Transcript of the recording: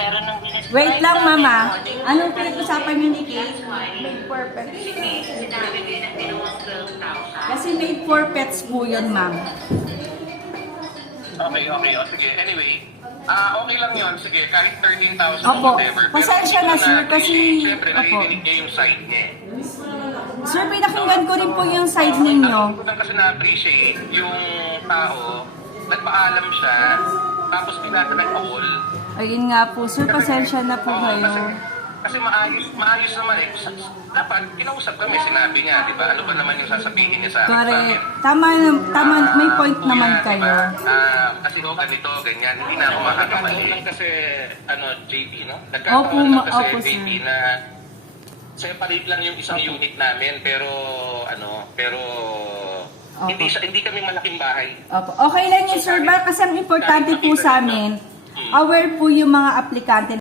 pero nung dinescribe Wait lang, namin mama. po, they Anong were pinag-usapan niyo ni Kate? that's why, Made for pets. sinabi ko na tinawag 12,000. Kasi made for pets po yun, ma'am. Okay, okay. O, sige. Anyway, okay lang yun. Sige, kahit 13,000 Opo. or whatever. Pero Pasensya na, hindi ko sir, na-appreciate. kasi- Siyempre, Opo. naririnig niya yung side niya. Sir, pinakinggan ko rin po yung side ninyo. Ang ko lang kasi na-appreciate yung tao, nagpaalam siya, tapos pinasa nag-call. Ayun nga po, sir, pasensya na po Oo, kayo. Kasi maayos naman eh. Dapat, kinausap kami, sinabi niya, di ba? Ano ba naman yung sasabihin niya sa akin? Correct. Tama, may point naman kayo. Kasi ganito, ganyan. Hindi na ako makakapali. Lang kasi, JP, no? Opo, Nagkataon lang kasi, opo, JP, sir. na separate lang yung isang unit namin, pero, Opo. hindi kami malaking bahay. Opo. Okay lang yun, sir, ba? Kasi ang importante po sa amin, aware po yung mga aplikante